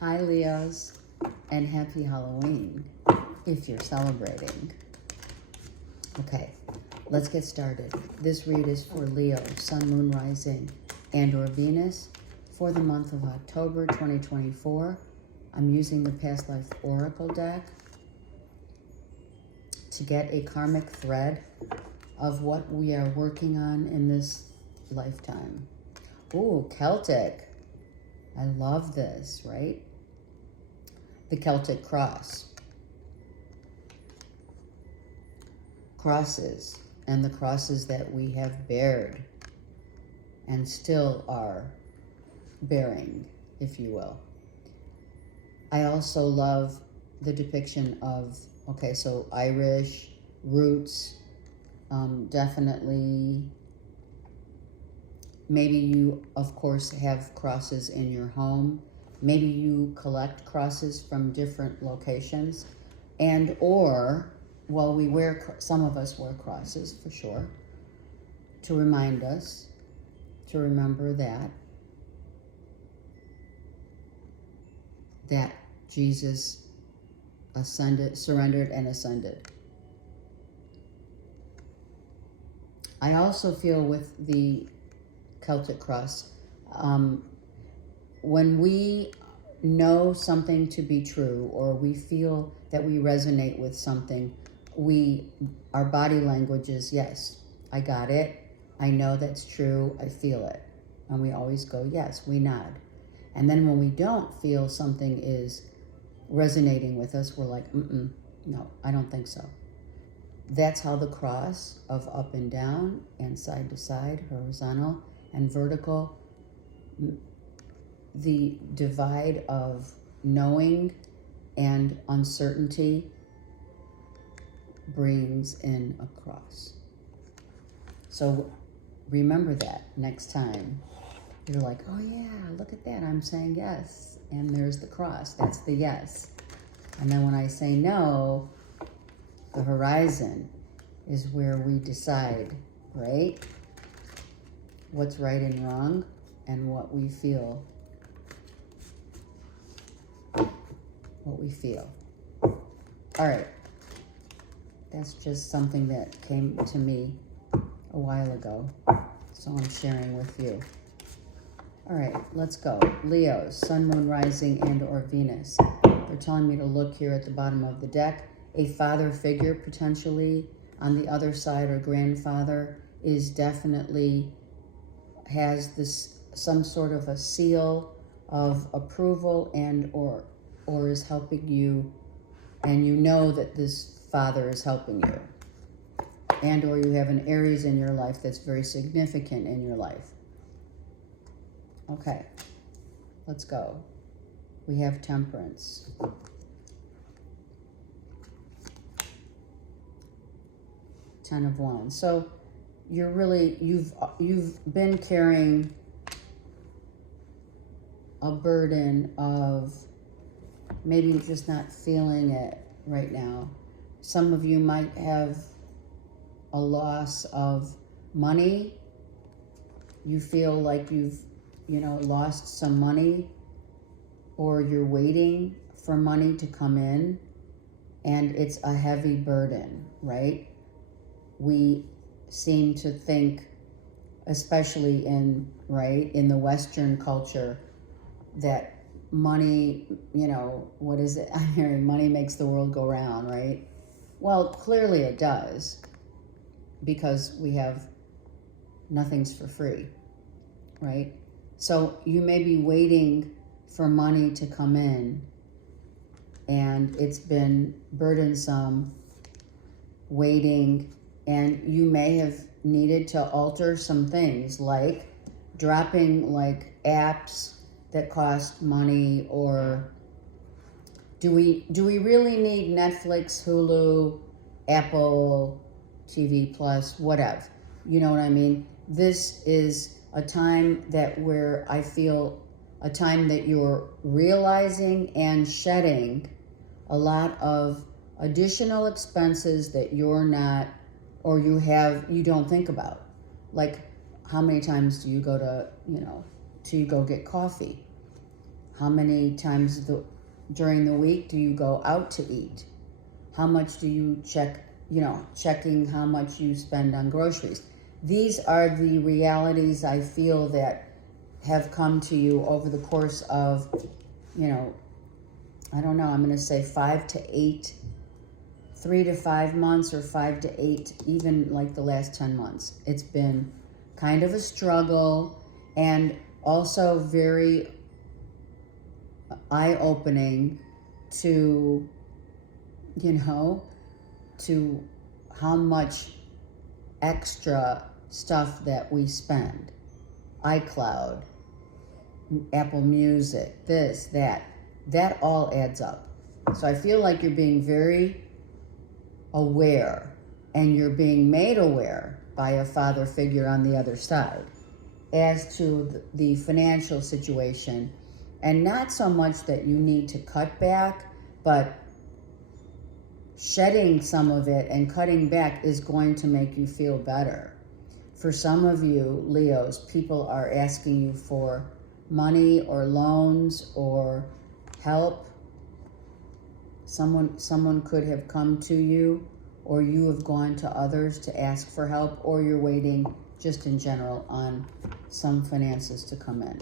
Hi, Leos, and happy Halloween if you're celebrating. Okay, let's get started. This read is for Leo, Sun, Moon, Rising, and or Venus for the month of October 2024. I'm using the Past Life Oracle deck to get a karmic thread of what we are working on in this lifetime. Ooh, Celtic. I love this, right? The Celtic cross. Crosses, and the crosses that we have bared and still are bearing, if you will. I also love the depiction of, okay, so Irish roots, definitely. Maybe you, of course, have crosses in your home. Maybe you collect crosses from different locations. And or, well, some of us wear crosses for sure, to remind us, to remember that Jesus surrendered and ascended. I also feel with the Celtic cross, when we know something to be true, or we feel that we resonate with something, our body language is, yes, I got it. I know that's true. I feel it. And we always go, yes, we nod. And then when we don't feel something is resonating with us, we're like, no, I don't think so. That's how the cross of up and down and side to side, horizontal and vertical, the divide of knowing and uncertainty brings in a cross. So remember that next time. You're like, oh yeah, look at that. I'm saying yes. And there's the cross. That's the yes. And then when I say no, the horizon is where we decide, right? What's right and wrong and what we feel. What we feel. All right. That's just something that came to me a while ago. So I'm sharing with you. All right, let's go. Leos, Sun, Moon, Rising, and or Venus. They're telling me to look here at the bottom of the deck. A father figure potentially on the other side, or grandfather, is definitely has some sort of a seal of approval and or is helping you, and you know that this father is helping you. And or you have an Aries in your life that's very significant in your life. Okay, let's go. We have Temperance. Ten of Wands. So you're really, you've been carrying a burden of maybe just not feeling it right now. Some of you might have a loss of money. You feel like you've lost some money, or you're waiting for money to come in, and it's a heavy burden, right? We seem to think, especially in the Western culture, that money, what is it? I'm hearing money makes the world go round, right? Well, clearly it does, because we have nothing's for free, right? So you may be waiting for money to come in, and it's been burdensome waiting, and you may have needed to alter some things, like dropping like apps that cost money, or do we really need Netflix, Hulu, Apple TV Plus, whatever? You know what I mean? This is a time where I feel a time that you're realizing and shedding a lot of additional expenses that you're not, or you don't think about. Like, how many times do you go to go get coffee? How many times during the week do you go out to eat? How much do you checking how much you spend on groceries? These are the realities I feel that have come to you over the course of, I don't know, I'm going to say 5 to 8, 3 to 5 months, or 5 to 8, even like the last 10 months. It's been kind of a struggle, and also very eye-opening to, to how much extra stuff that we spend. iCloud, Apple Music, this, that all adds up. So I feel like you're being very aware, and you're being made aware by a father figure on the other side as to the financial situation. And not so much that you need to cut back, but shedding some of it and cutting back is going to make you feel better. For some of you, Leos, people are asking you for money or loans or help. Someone could have come to you, or you have gone to others to ask for help, or you're waiting just in general on some finances to come in.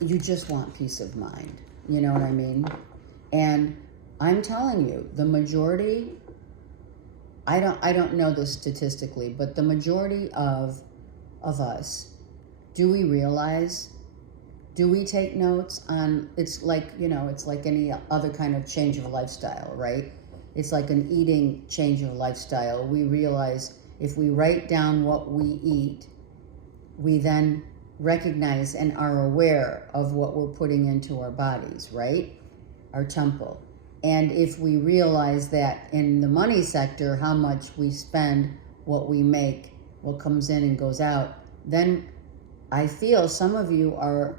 You just want peace of mind. You know what I mean? And I'm telling you, the majority, I don't know this statistically, but the majority of us, do we realize, do we take notes on, it's like any other kind of change of lifestyle, right? It's like an eating change of lifestyle. We realize if we write down what we eat, we then recognize and are aware of what we're putting into our bodies, right? Our temple. And if we realize that in the money sector, how much we spend, what we make, what comes in and goes out, then I feel some of you are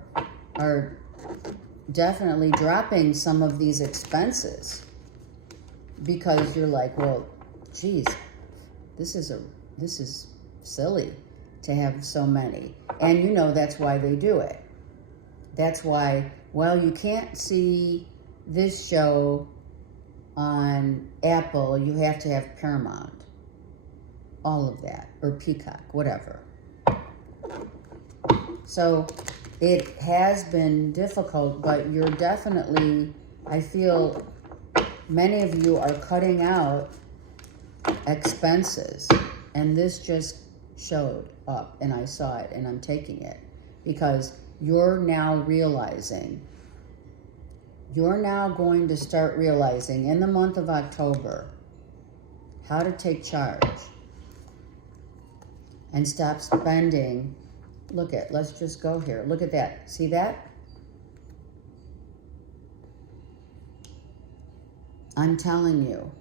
definitely dropping some of these expenses, because you're like, well, geez, this is silly to have so many. And that's why they do it. That's why, well, you can't see this show on Apple, you have to have Paramount. All of that, or Peacock, whatever. So it has been difficult, but you're definitely, I feel many of you are cutting out expenses, and this just showed up, and I saw it, and I'm taking it, because you're now going to start realizing in the month of October how to take charge and stop spending. Let's just go here. Look at that. See that? I'm telling you,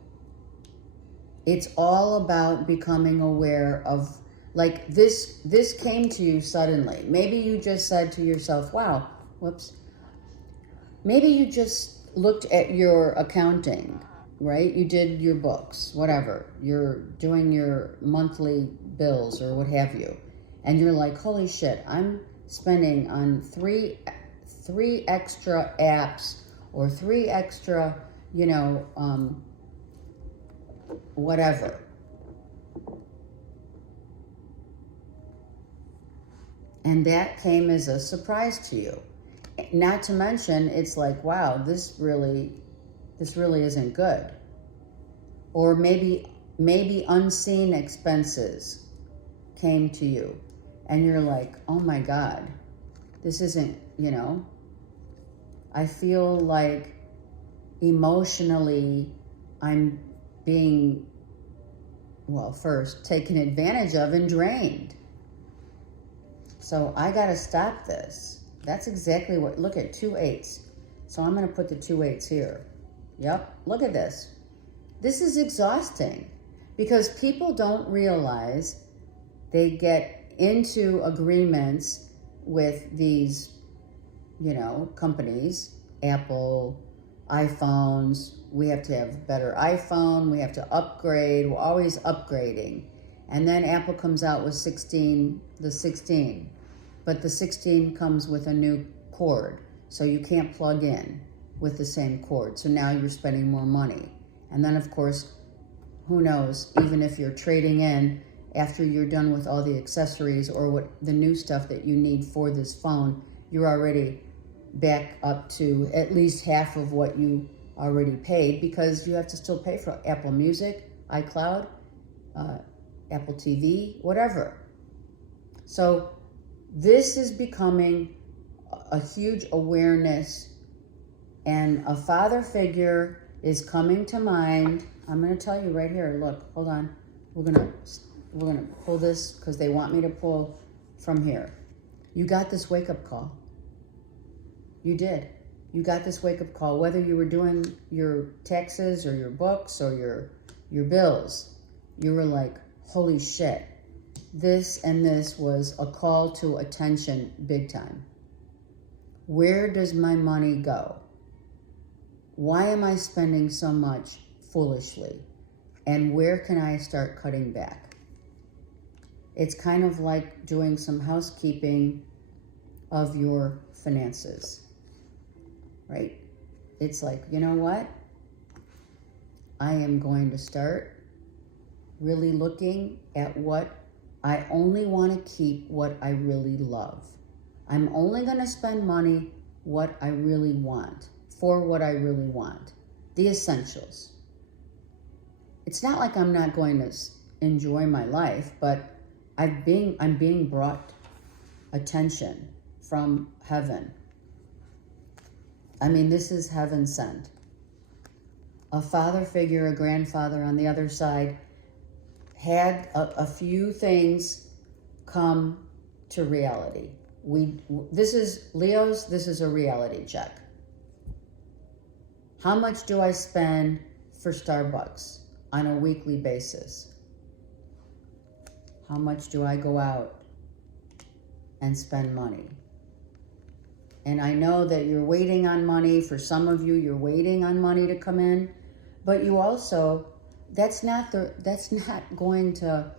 it's all about becoming aware of, like, this came to you suddenly. Maybe you just said to yourself, wow, whoops. Maybe you just looked at your accounting, right? You did your books, whatever. You're doing your monthly bills or what have you. And you're like, holy shit, I'm spending on three extra apps, or 3 extra, whatever. And that came as a surprise to you. Not to mention, it's like, wow, this really isn't good. Or maybe unseen expenses came to you, and you're like, oh my God, this isn't, I feel like emotionally I'm being, well, first taken advantage of and drained. So I got to stop this. That's exactly what, look at 2 8s. So I'm going to put the 2 8s here. Yep, look at this. This is exhausting, because people don't realize they get into agreements with these, companies, Apple, iPhones. We have to have better iPhone. We have to upgrade. We're always upgrading. And then Apple comes out with the 16. But the 16 comes with a new cord, so you can't plug in with the same cord. So now you're spending more money. And then, of course, who knows, even if you're trading in after you're done with all the accessories or what the new stuff that you need for this phone, you're already back up to at least half of what you already paid, because you have to still pay for Apple Music, iCloud, Apple TV, whatever. So this is becoming a huge awareness, and a father figure is coming to mind. I'm going to tell you right here. Look, hold on. We're going to pull this because they want me to pull from here. You got this wake-up call. You did. You got this wake-up call, whether you were doing your taxes or your books or your bills. You were like, holy shit. This and this was a call to attention big time. Where does my money go? Why am I spending so much foolishly? And where can I start cutting back? It's kind of like doing some housekeeping of your finances, right? It's like, you know what? I am going to start really looking at what I only want to keep, what I really love. I'm only going to spend money what I really want, for what I really want, the essentials. It's not like I'm not going to enjoy my life, but I'm being brought attention from heaven. I mean, this is heaven sent. A father figure, a grandfather on the other side, had a few things come to reality. This is Leo's, this is a reality check. How much do I spend for Starbucks on a weekly basis? How much do I go out and spend money? And I know that you're waiting on money. For some of you, you're waiting on money to come in, but you also, that's not going to,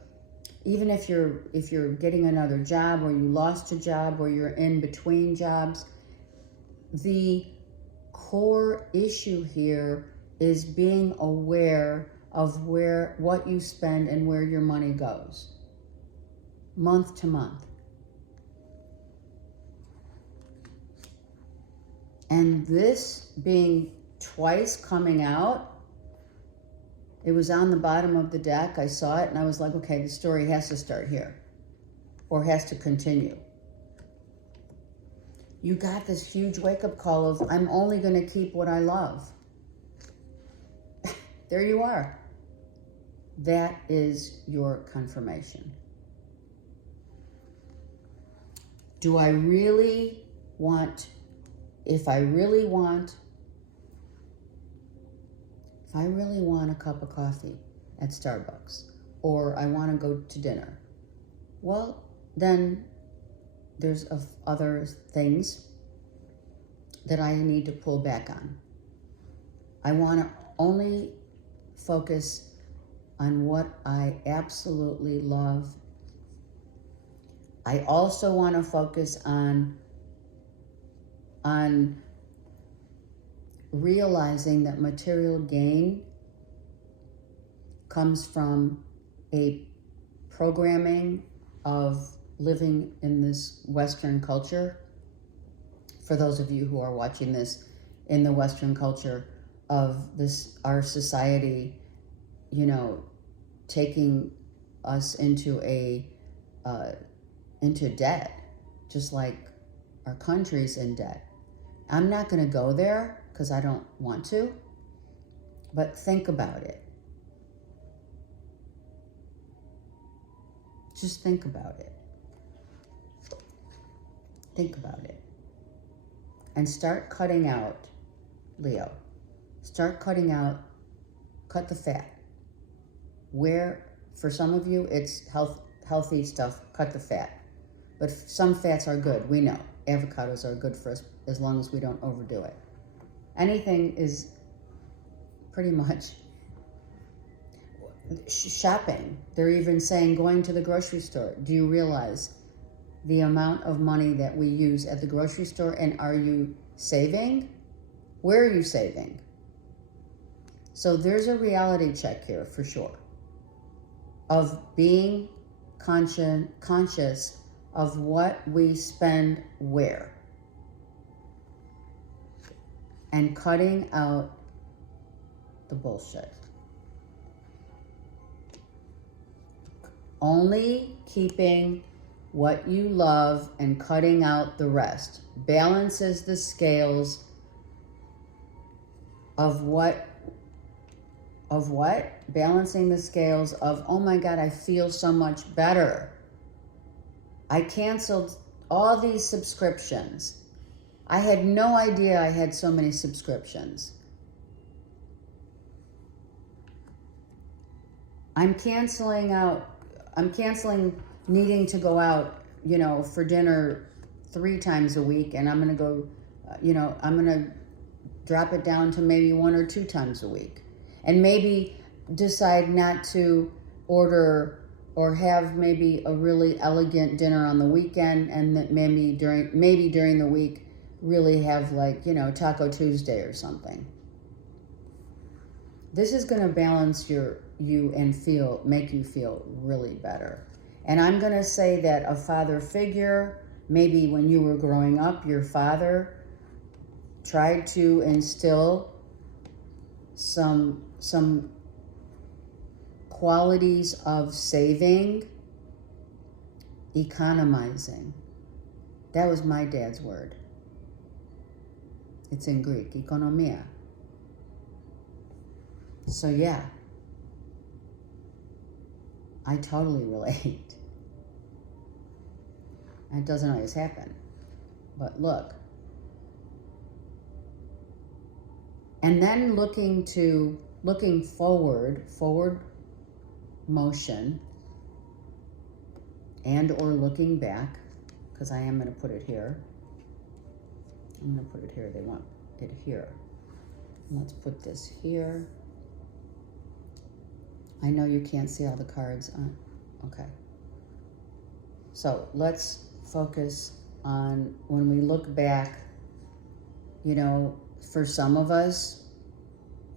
even if you're getting another job, or you lost a job, or you're in between jobs, the core issue here is being aware of what you spend and where your money goes, month to month. And this being twice coming out, it was on the bottom of the deck. I saw it and I was like, okay, the story has to start here, or has to continue. You got this huge wake-up call of, I'm only going to keep what I love. There you are. That is your confirmation. Do I really want, if I really want a cup of coffee at Starbucks, or I want to go to dinner, well, then there's other things that I need to pull back on. I want to only focus on what I absolutely love. I also want to focus on realizing that material gain comes from a programming of living in this Western culture. For those of you who are watching this in the Western culture of this, our society, taking us into debt, just like our country's in debt. I'm not going to go there because I don't want to, but think about it. Just think about it. Think about it. And start cutting out, Leo. Cut the fat. Where, for some of you, it's healthy stuff, cut the fat. But some fats are good, we know. Avocados are good for us as long as we don't overdo it. Anything is pretty much, shopping. They're even saying going to the grocery store. Do you realize the amount of money that we use at the grocery store? And are you saving? Where are you saving? So there's a reality check here for sure of being conscious of what we spend where, and cutting out the bullshit. Only keeping what you love and cutting out the rest balances the scales of what? Balancing the scales of, oh my God, I feel so much better. I canceled all these subscriptions. I had no idea I had so many subscriptions. I'm canceling needing to go out, for dinner 3 times a week, and I'm going to go, I'm going to drop it down to maybe 1 or 2 times a week. And maybe decide not to order or have maybe a really elegant dinner on the weekend, and that maybe during the week really have Taco Tuesday or something. This is going to balance you and make you feel really better. And I'm going to say that a father figure, maybe when you were growing up, your father tried to instill some qualities of saving, economizing. That was my dad's word. It's in Greek, ekonomia. So yeah, I totally relate. And it doesn't always happen. But look. And then looking forward motion, and or looking back, because I am going to put it here. I'm going to put it here. They want it here. Let's put this here. I know you can't see all the cards on. Okay. So let's focus on when we look back, for some of us,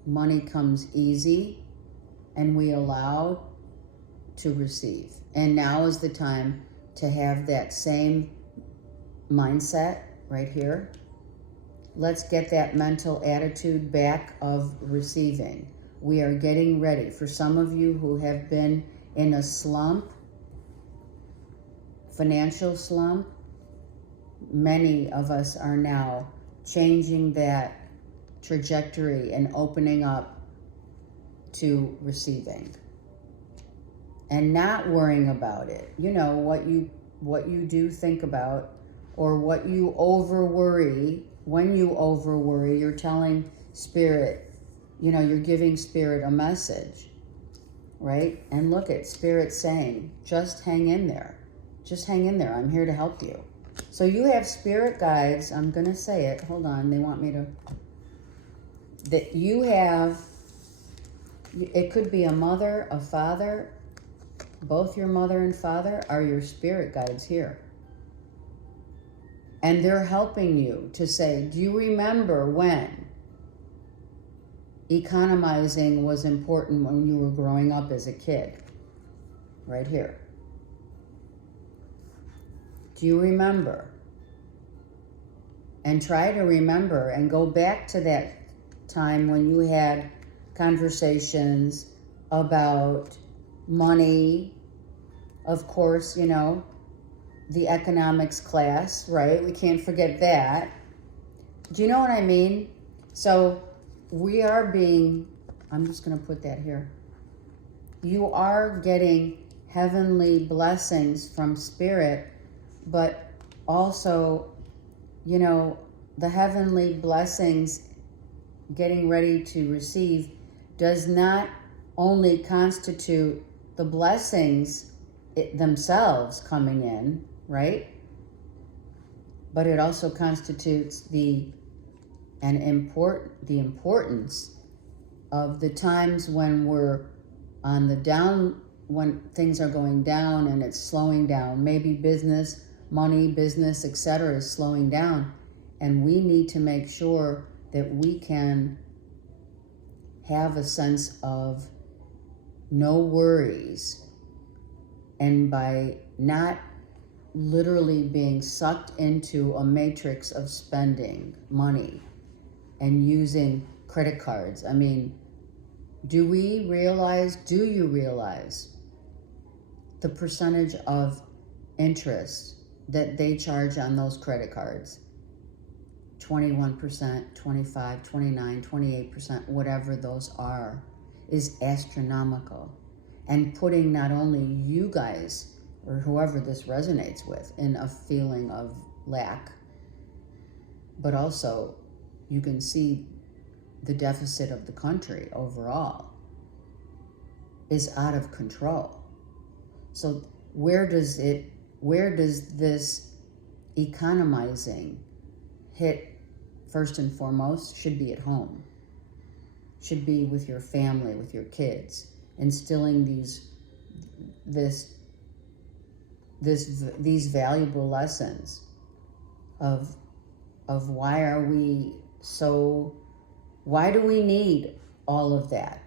money comes easy and we allow to receive. And now is the time to have that same mindset right here. Let's get that mental attitude back of receiving. We are getting ready. For some of you who have been in a slump, financial slump, many of us are now changing that trajectory and opening up to receiving and not worrying about it. What you do think about, or what you over worry. When you over worry, you're telling spirit, you're giving spirit a message, right? And look at spirit saying, just hang in there. Just hang in there. I'm here to help you. So you have spirit guides. I'm going to say it. Hold on. They want me to. That you have, it could be a mother, a father. Both your mother and father are your spirit guides here. And they're helping you to say, do you remember when economizing was important when you were growing up as a kid? Right here. Do you remember? And try to remember and go back to that time when you had conversations about money. Of course, the economics class, right? We can't forget that. Do you know what I mean? So we are I'm just going to put that here. You are getting heavenly blessings from spirit, but also, the heavenly blessings getting ready to receive does not only constitute the blessings themselves coming in, right? But it also constitutes the importance of the times when we're on the down, when things are going down and it's slowing down, maybe business, money, business, etc. is slowing down, and we need to make sure that we can have a sense of no worries, and by not literally being sucked into a matrix of spending money and using credit cards. I mean, do you realize the percentage of interest that they charge on those credit cards? 21%, 25, 29, 28%, whatever those are, is astronomical. And putting not only you guys or whoever this resonates with in a feeling of lack, but also you can see the deficit of the country overall is out of control. So where does this economizing hit? First and foremost, should be at home. Should be with your family, with your kids, instilling these valuable lessons of why do we need all of that?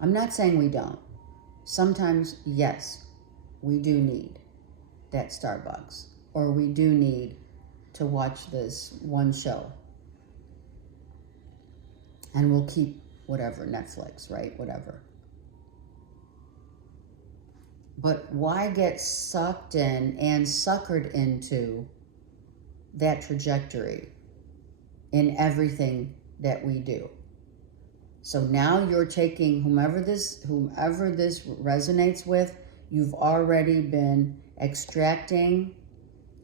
I'm not saying we don't. Sometimes, yes, we do need that Starbucks, or we do need to watch this one show. And we'll keep whatever, Netflix, right? Whatever. But why get sucked in and suckered into that trajectory in everything that we do? So now you're taking whomever this resonates with, you've already been extracting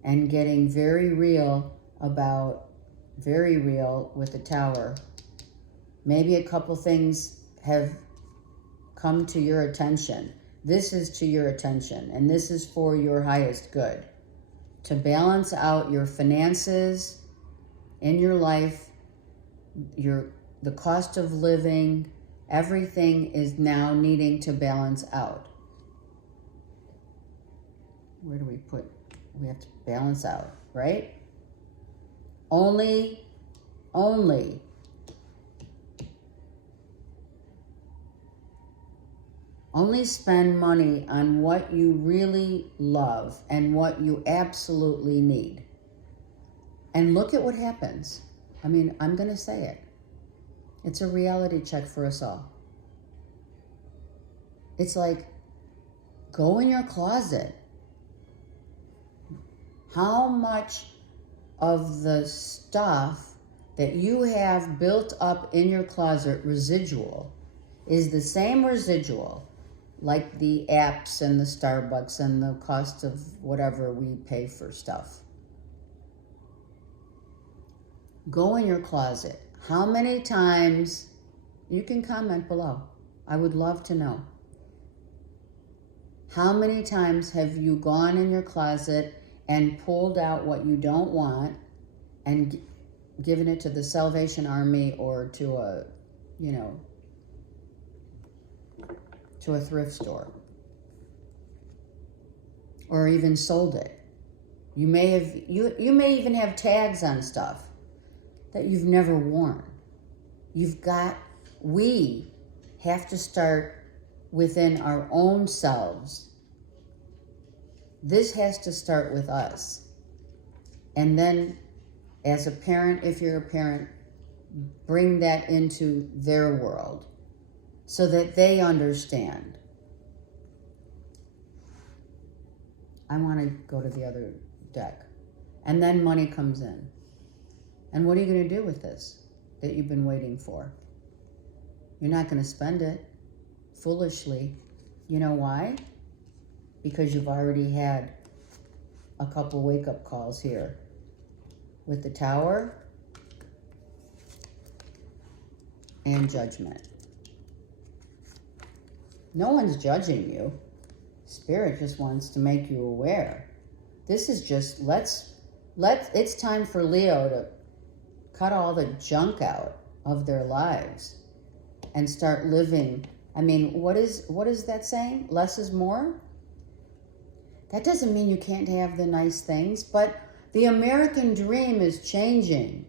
and getting very real with the Tower. Maybe a couple things have come to your attention. This is to your attention, and this is for your highest good. To balance out your finances in your life, the cost of living, everything is now needing to balance out. Where do we have to balance out, right? Only spend money on what you really love and what you absolutely need. And look at what happens. I mean, I'm going to say it. It's a reality check for us all. It's like, go in your closet. How much of the stuff that you have built up in your closet, residual, is the same residual like the apps and the Starbucks and the cost of whatever we pay for stuff? Go in your closet. How many times, you can comment below. I would love to know. How many times have you gone in your closet and pulled out what you don't want and given it to the Salvation Army or to a thrift store? Or even sold it. You may even have tags on stuff that you've never worn. We have to start within our own selves. This has to start with us. And then as a parent, if you're a parent, bring that into their world so that they understand. I want to go to the other deck. And then money comes in. And what are you going to do with this that you've been waiting for? You're not going to spend it foolishly. You know why? Because you've already had a couple wake-up calls here with the Tower and Judgment. No one's judging you. Spirit just wants to make you aware. This is just, it's time for Leo to cut all the junk out of their lives and start living I mean, what is that saying? Less is more? That doesn't mean you can't have the nice things, but the American dream is changing.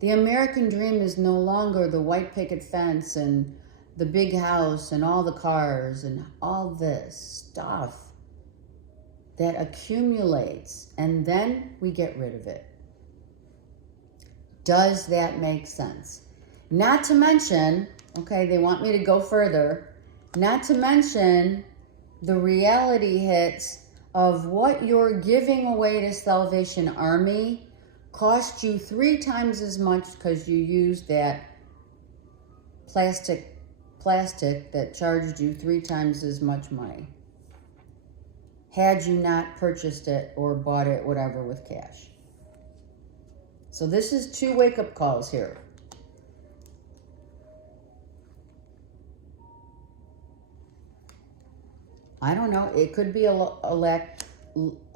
The American dream is no longer the white picket fence and the big house and all the cars and all this stuff that accumulates, and then we get rid of it. Does that make sense? Not to mention, okay, they want me to go further, not to mention the reality hits of what you're giving away to Salvation Army cost you 3 times as much because you used that plastic that charged you 3 times as much money had you not purchased it or bought it, whatever, with cash. So this is 2 wake-up calls here. I don't know. It could be a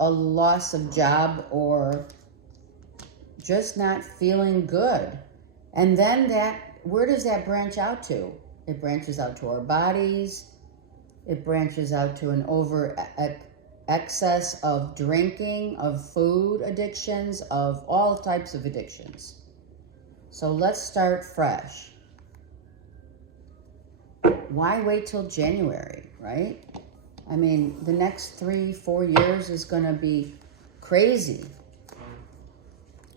loss of job or just not feeling good. And then where does that branch out to? It branches out to our bodies. It branches out to an excess of drinking, of food addictions, of all types of addictions. So let's start fresh. Why wait till January, right? I mean, the next 3-4 years is going to be crazy.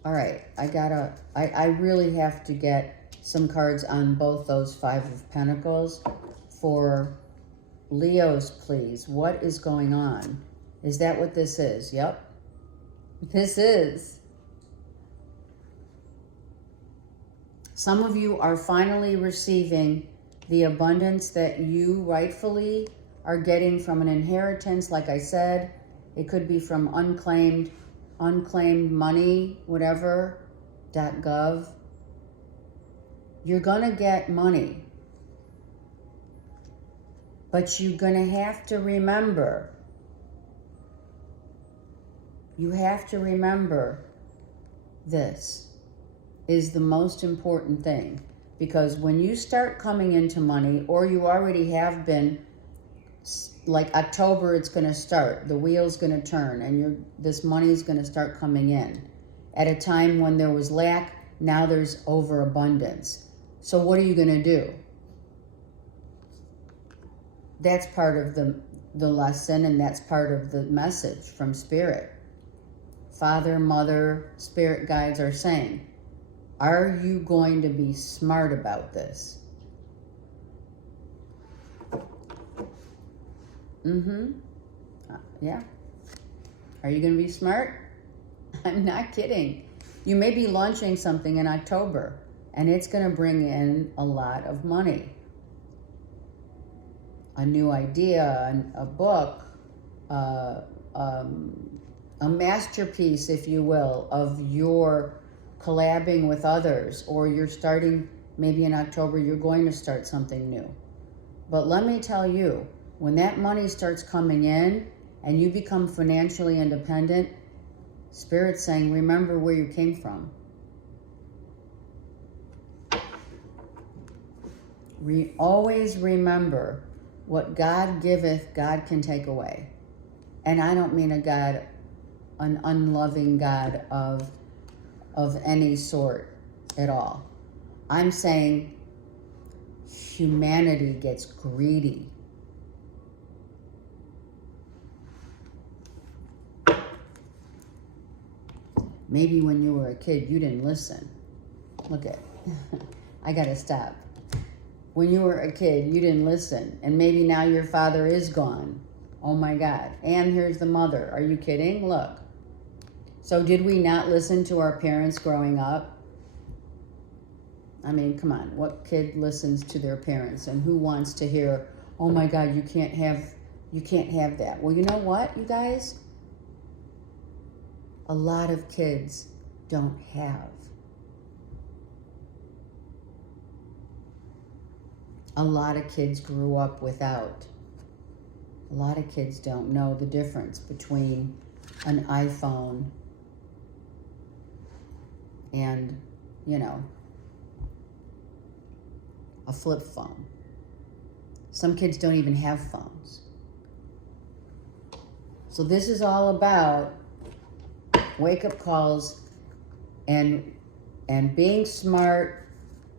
All right, I really have to get some cards on both those 5 of Pentacles for Leos, please. What is going on? Is that what this is? Yep. This is. Some of you are finally receiving the abundance that you rightfully are getting from an inheritance. Like I said, it could be from unclaimed money, whatever, .gov. You're going to get money. But you're going to have to remember, this is the most important thing. Because when you start coming into money, or you already have been, like October, it's going to start. The wheel's going to turn, and this money's going to start coming in. At a time when there was lack, now there's overabundance. So what are you going to do? That's part of the lesson, and that's part of the message from Spirit. Father, Mother, Spirit guides are saying, are you going to be smart about this? Yeah. Are you going to be smart? I'm not kidding. You may be launching something in October, and it's going to bring in a lot of money. A new idea, a book, a masterpiece, if you will, of your collabing with others, or you're starting, maybe in October, you're going to start something new. But let me tell you, when that money starts coming in and you become financially independent, Spirit's saying, remember where you came from. Always remember, what God giveth, God can take away. And I don't mean an unloving God of any sort at all. I'm saying humanity gets greedy. Maybe when you were a kid, you didn't listen. Look at, I gotta stop. When you were a kid, you didn't listen. And maybe now your father is gone. Oh my God. And here's the mother. Are you kidding? Look. So did we not listen to our parents growing up? I mean, come on. What kid listens to their parents? And who wants to hear, oh my God, you can't have that. Well, you know what, you guys? A lot of kids don't have. A lot of kids grew up without. A lot of kids don't know the difference between an iPhone and, a flip phone. Some kids don't even have phones. So this is all about wake-up calls and being smart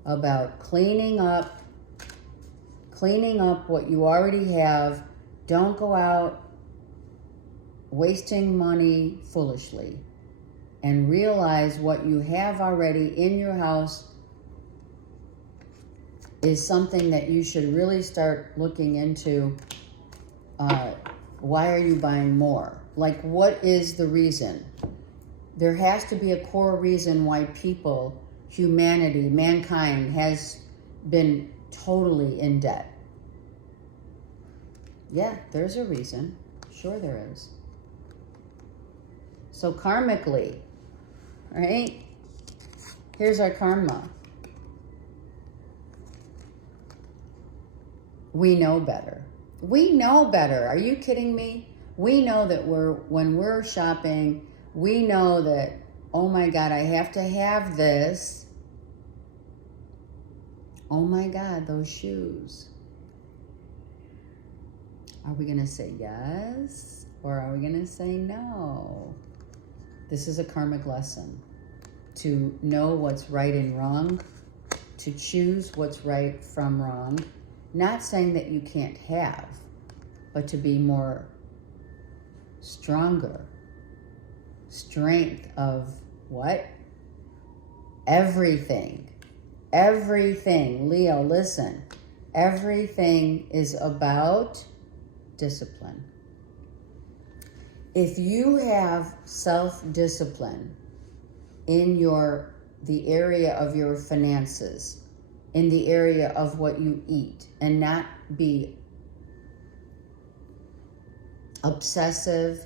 about cleaning up what you already have. Don't go out wasting money foolishly, and realize what you have already in your house is something that you should really start looking into. Why are you buying more? Like, what is the reason? There has to be a core reason why people, humanity, mankind has been totally in debt. Yeah, there's a reason. Sure there is. So karmically, right? Here's our karma. We know better. We know better. Are you kidding me? We know that when we're shopping, we know that, oh my God, I have to have this. Oh my God, those shoes. Are we going to say yes, or are we going to say no? This is a karmic lesson. To know what's right and wrong, to choose what's right from wrong. Not saying that you can't have, but to be more stronger. Strength of what? Everything. Everything. Leo, listen. Everything is about discipline. If you have self-discipline in the area of your finances, in the area of what you eat, and not be obsessive,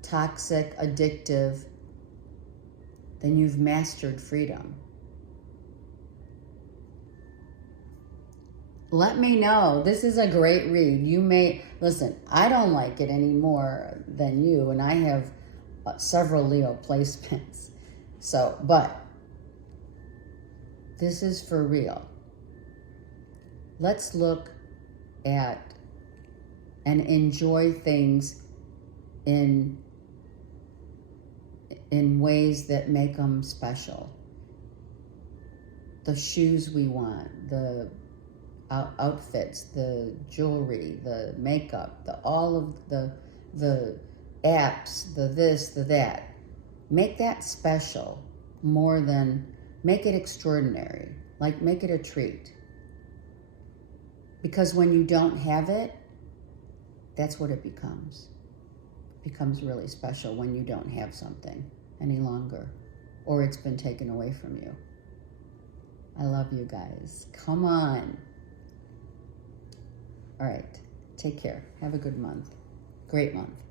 toxic, addictive, then you've mastered freedom. Let me know. This is a great read. You may, listen, I don't like it any more than you, and I have several Leo placements. So, but this is for real. Let's look at and enjoy things in ways that make them special. The shoes we want, the outfits, the jewelry, the makeup, all of the apps, the this, the that. Make that special more than, make it extraordinary. Like, make it a treat. Because when you don't have it, that's what it becomes. It becomes really special when you don't have something any longer, or it's been taken away from you. I love you guys. Come on. All right. Take care. Have a good month. Great month.